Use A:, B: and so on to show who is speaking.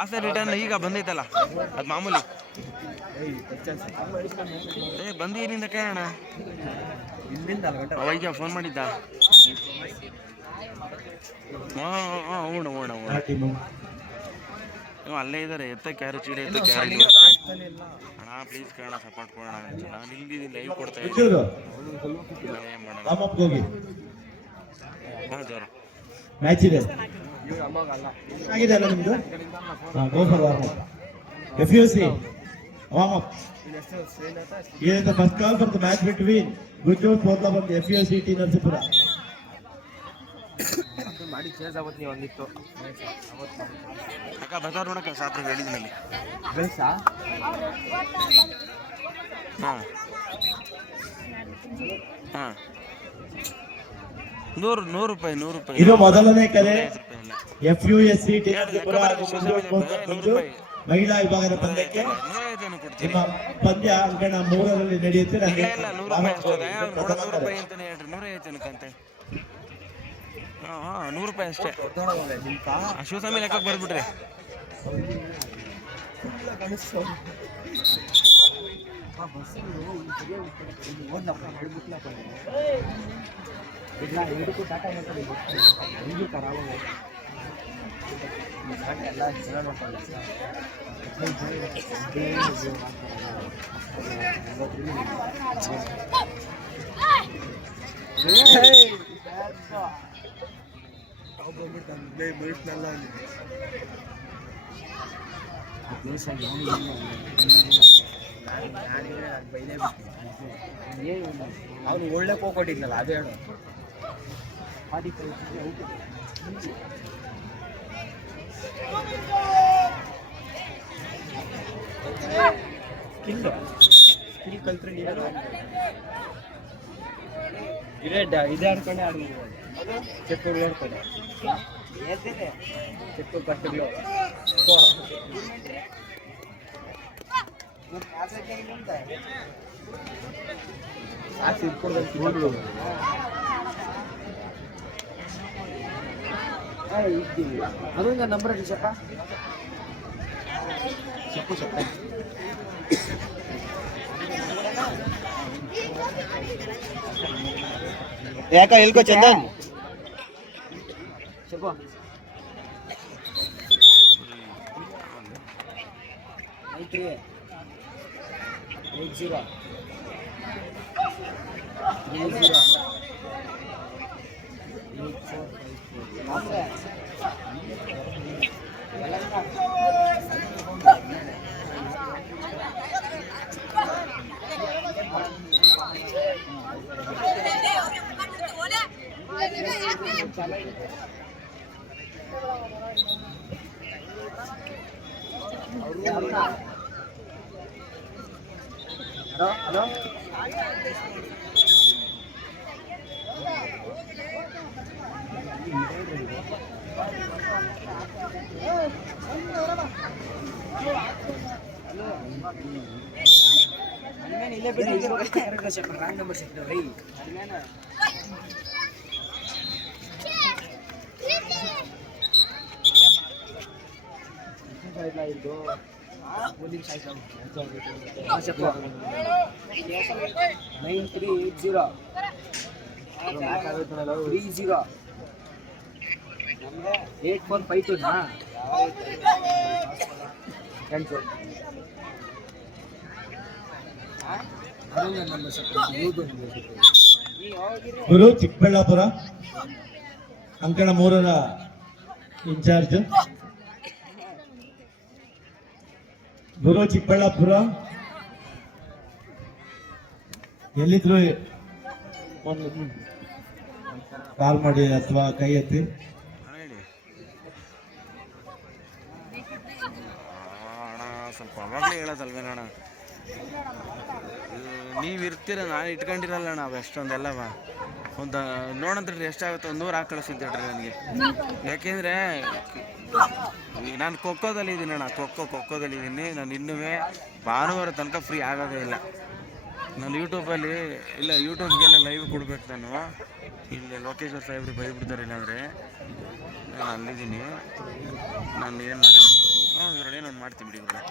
A: ಆಸೆ ರಿಟರ್ನ್ ಈಗ ಬಂದೈತಲ್ಲ ಅದು ಮಾಮೂಲಿ. ಏ ಬಂದು ಇಲ್ಲಿಂದ ಕೇಳೋಣ ಅವಾಗ ಫೋನ್ ಮಾಡಿದ್ದ. ಹಾಂ ಹಾಂ ಹೂಣ ಹೂಣ ಹೂಣ
B: ಆ
A: ಅಲ್ಲೇ ಇದ್ದಾರೆ ಎತ್ತ ಯಾರು ಚೀಲ ಎತ್ತಕ್ಕೆ ಯಾರು ಇಲ್ಲ. ಅಣ್ಣ ಪ್ಲೀಸ್ ಕೇಳೋಣ ಸಪೋರ್ಟ್ ಕೊಡೋಣ ನಾನು ಇಲ್ಲಿ ಲೈವ್ ಕೊಡ್ತಾ ಇದ್ದೀನಿ. ಮಾಡೋಣ. ಹಾಂ ಜೋರ.
B: ಮ್ಯಾಚ್ ಇದೆ. ಅಲ್ಲ ನಿಮ್ಮದು ಎಫ್ ಯು ಸಿ ಹಾಂ ಏನಪ್ಪ ಬಸ್ ಕಾಲ್ ಸ್ವಲ್ಪ ಮ್ಯಾಚ್ ಬಿಟ್ವಿ ಗುತ್ಯೂತ್ ಮೊದಲ ಬಂದು ಎಫ್ ಯು ಸಿ ಟೀ ಅಂತೂ
C: ಮಾಡಿ ಚೇಂಜ್ ಆಗುತ್ತೆ ನೀವು ಒಂದಿತ್ತು
A: ಅಕ್ಕ ಬಜಾರ್ ನೋಡಕ್ಕ ಸಾಪ್ಪು ಹೇಳಿದ್ಮೇಲೆ.
C: ಬೆಳೆಸಾ
A: ಹಾಂ. ಹಾಂ. ನೂರು ನೂರು ರೂಪಾಯಿ ನೂರು ರೂಪಾಯಿ.
B: ಇದು ಮೊದಲನೇ ಕರೆ.
A: ಐವತ್ತು ರೂಪಾಯಿ ಇಲ್ಲ
B: ಎಫ್ ಯು ಎಸ್ ಸಿ ಮಹಿಳಾ ವಿಭಾಗದ ಪಂದ್ಯಕ್ಕೆ ನಿಮ್ಮ ಪಂದ್ಯ ಅಂಕಣ ಮೂರರಲ್ಲಿ ನಡೆಯುತ್ತೆ. ನನಗೆ
A: ಇಲ್ಲ ನೂರು ರೂಪಾಯಿ ಅಷ್ಟೇ ಅವ್ನು ಕೊಡೋ
B: ಪ್ರಥಮ
A: ನೂರು
C: ಇಲ್ಲ ಟಾಟಾ ಮಾಡ್ತಾರೆ ಹಿಂಗೆ ಎಲ್ಲ ನೋಡ್ತಾರೆ ಅವನು ಒಳ್ಳೆ ಕೋಕೊಟ್ಟಿದ್ನಲ್ಲ ಅದೇ ಹೇಳು. ಸ್ಕಿಲ್ ಸ್ಕಿಲ್ ಕಲ್ತ್ರೆ ನೀನು ಇದೇ ಆಡ್ಕೊಂಡೆ ಆಡ್ಬೋದು ಚೆಕ್ಕೂರು ನೋಡ್ಕೊಂಡು ಚೆಕ್ಕೂರು ಕಟ್ಟಗಳು ಆಸೆ ಇಟ್ಕೊಂಡು అరుణ్ గారి నంబర్ ఏంటి చెప్పా? చెప్పు చెప్పా. ఏక వెళ్ళుకో చందన్. చెప్పు. Nine three. Eight zero. Zero. Hello hello ಇಲ್ಲೇ ಬಿಟ್ಟು ರಾಂಗ್ ನಂಬರ್ ಸಿಗ್ತವೆ ಇದು ಒಂದು ನಿಮಿಷ ಆಯ್ತು nine three eight four five ಟೂನಾ?
B: ಗುರು ಚಿಕ್ಕಬಳ್ಳಾಪುರ ಅಂಕಣ ಮೂರರ ಇನ್ಚಾರ್ಜ್. ಗುರು ಚಿಕ್ಕಬಳ್ಳಾಪುರ ಎಲ್ಲಿದ್ರು ಒಂದು ಕಾಲ್ ಮಾಡಿ ಅಥವಾ ಕೈ ಎತ್ತಿ
A: ಹೇಳಿ ಅಣ್ಣ ಸ್ವಲ್ಪ ಅವಾಗಲೇ ಹೇಳೋದಲ್ವೇನ ಅಣ್ಣ ನೀವು ಇರ್ತೀರ, ನಾನು ಇಟ್ಕೊಂಡಿರಲ್ಲ ಅಣ್ಣ ಎಷ್ಟೊಂದೆಲ್ಲ ಒಂದು ನೋಡಂತ್ರಿ ಎಷ್ಟಾಗುತ್ತೆ ಒಂದು ನೂರು ಹಾಕಿ ನನಗೆ. ಯಾಕೆಂದರೆ, ನಾನು ಖೋಖೋದಲ್ಲಿ ಇದ್ದೀನಿ ಅಣ್ಣ, ಖೋಖೋ ಖೋಖೋದಲ್ಲಿ ಇದ್ದೀನಿ ನಾನು ಇನ್ನೂ ಭಾನುವಾರ ತನಕ ಫ್ರೀ ಆಗೋದೇ ಇಲ್ಲ. ನಾನು ಯೂಟ್ಯೂಬಲ್ಲಿ ಇಲ್ಲ ಯೂಟ್ಯೂಬ್ಗೆಲ್ಲ ಲೈವ್ ಕೊಡ್ಬೇಕು ನಾನು. ಇಲ್ಲಿ ಲೋಕೇಶ್ವರ್ ಸಾಹೇಬ್ರು ಬೈಬಿಡ್ತಾರೆ ಇಲ್ಲಾಂದರೆ. ನಾನು ಅಲ್ಲಿದ್ದೀನಿ. ನಾನು ಏನು ಮಾಡೋಣ? ಹಾಂ ಇವ್ರೊಡೆ ನಾನು ಮಾಡ್ತೀನಿ ಬಿಡಿ ಇವ್ರೊಡೆ